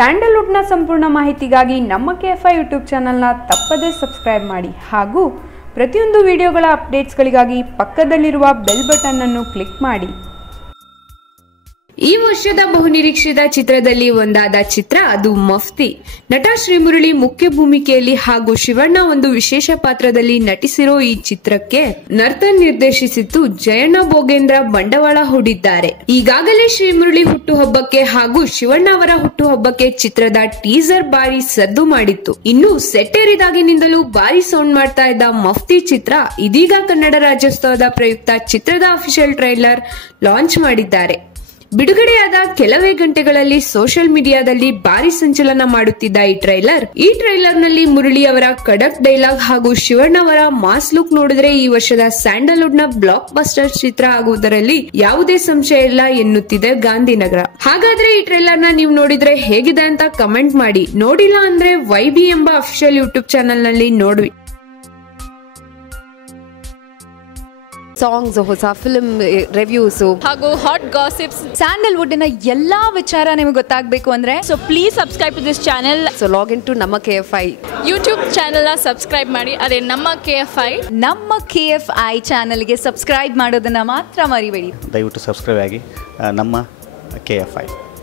ಸ್ಯಾಂಡಲ್ವುಡ್ನ ಸಂಪೂರ್ಣ ಮಾಹಿತಿಗಾಗಿ ನಮ್ಮ ಕೆಎಫ್ಐ ಯೂಟ್ಯೂಬ್ ಚಾನಲ್ನ ತಪ್ಪದೇ ಸಬ್ಸ್ಕ್ರೈಬ್ ಮಾಡಿ ಹಾಗೂ ಪ್ರತಿಯೊಂದು ವಿಡಿಯೋಗಳ ಅಪ್ಡೇಟ್ಸ್ಗಳಿಗಾಗಿ ಪಕ್ಕದಲ್ಲಿರುವ ಬೆಲ್ ಬಟನ್ ಅನ್ನು ಕ್ಲಿಕ್ ಮಾಡಿ. ಈ ವರ್ಷದ ಬಹುನಿರೀಕ್ಷಿತ ಚಿತ್ರದಲ್ಲಿ ಒಂದಾದ ಚಿತ್ರ ಅದು ಮಫ್ತಿ. ನಟ ಶ್ರೀಮುರಳಿ ಮುಖ್ಯ ಭೂಮಿಕೆಯಲ್ಲಿ ಹಾಗೂ ಶಿವಣ್ಣ ಒಂದು ವಿಶೇಷ ಪಾತ್ರದಲ್ಲಿ ನಟಿಸಿರೋ ಈ ಚಿತ್ರಕ್ಕೆ ನರ್ತನ್ ನಿರ್ದೇಶಿಸಿದ್ದು ಜಯಣ್ಣ ಭೋಗೇಂದ್ರ ಬಂಡವಾಳ ಹೂಡಿದ್ದಾರೆ. ಈಗಾಗಲೇ ಶ್ರೀಮುರಳಿ ಹುಟ್ಟುಹಬ್ಬಕ್ಕೆ ಹಾಗೂ ಶಿವಣ್ಣ ಅವರ ಹುಟ್ಟುಹಬ್ಬಕ್ಕೆ ಚಿತ್ರದ ಟೀಸರ್ ಬಾರಿ ಸದ್ದು ಮಾಡಿತ್ತು. ಇನ್ನು ಸೆಟ್ಟೇರಿದಾಗಿನಿಂದಲೂ ಬಾರಿ ಸೌಂಡ್ ಮಾಡ್ತಾ ಇದ್ದ ಮಫ್ತಿ ಚಿತ್ರ ಇದೀಗ ಕನ್ನಡ ರಾಜ್ಯೋತ್ಸವದ ಪ್ರಯುಕ್ತ ಚಿತ್ರದ ಅಫಿಷಿಯಲ್ ಟ್ರೈಲರ್ ಲಾಂಚ್ ಮಾಡಿದ್ದಾರೆ. ಬಿಡುಗಡೆಯಾದ ಕೆಲವೇ ಗಂಟೆಗಳಲ್ಲಿ ಸೋಷಿಯಲ್ ಮೀಡಿಯಾದಲ್ಲಿ ಭಾರಿ ಸಂಚಲನ ಮಾಡುತ್ತಿದ್ದ ಈ ಟ್ರೈಲರ್ನಲ್ಲಿ ಮುರಳಿ ಅವರ ಖಡಕ್ ಡೈಲಾಗ್ ಹಾಗೂ ಶಿವಣ್ಣ ಅವರ ಮಾಸ್ ಲುಕ್ ನೋಡಿದ್ರೆ ಈ ವರ್ಷದ ಸ್ಯಾಂಡಲ್ವುಡ್ ನ ಬ್ಲಾಕ್ ಬಸ್ಟರ್ ಚಿತ್ರ ಆಗುವುದರಲ್ಲಿ ಯಾವುದೇ ಸಂಶಯ ಇಲ್ಲ ಎನ್ನುತ್ತಿದೆ ಗಾಂಧಿನಗರ. ಹಾಗಾದ್ರೆ ಈ ಟ್ರೈಲರ್ ನ ನೀವು ನೋಡಿದ್ರೆ ಹೇಗಿದೆ ಅಂತ ಕಮೆಂಟ್ ಮಾಡಿ. ನೋಡಿಲ್ಲ ಅಂದ್ರೆ ವೈಬಿ ಎಂಬ ಅಫಿಷಿಯಲ್ ಯೂಟ್ಯೂಬ್ ಚಾನೆಲ್ ನಲ್ಲಿ ನೋಡಿ. ಸಾಂಗ್ಸ್, ಹೊಸ ಫಿಲ್ಮ್ ರಿವ್ಯೂಸ್ ಹಾಗೂ ಹಾಟ್ ಗಾಸಿಪ್ಸ್, ಸ್ಯಾಂಡಲ್ವುಡ್ನ ಎಲ್ಲಾ ವಿಚಾರ ನಿಮಗೆ ಗೊತ್ತಾಗಬೇಕು ಅಂದ್ರೆ so please subscribe to this channel. So log in to ನಮ್ಮ ಕೆಎಫ್ಐ ಯೂಟ್ಯೂಬ್ ಚಾನೆಲ್ನ ಸಬ್ಸ್ಕ್ರೈಬ್ ಮಾಡಿ. ಅದೇ ನಮ್ಮ ಕೆಎಫ್ಐ ಚಾನೆಲ್ಗೆ ಸಬ್ಸ್ಕ್ರೈಬ್ ಮಾಡೋದನ್ನ ಮಾತ್ರ ಮರಿಬೇಡಿ. ದಯವಿಟ್ಟು ಸಬ್ಸ್ಕ್ರೈಬ್ ಆಗಿ ನಮ್ಮ ಕೆಎಫ್ಐ.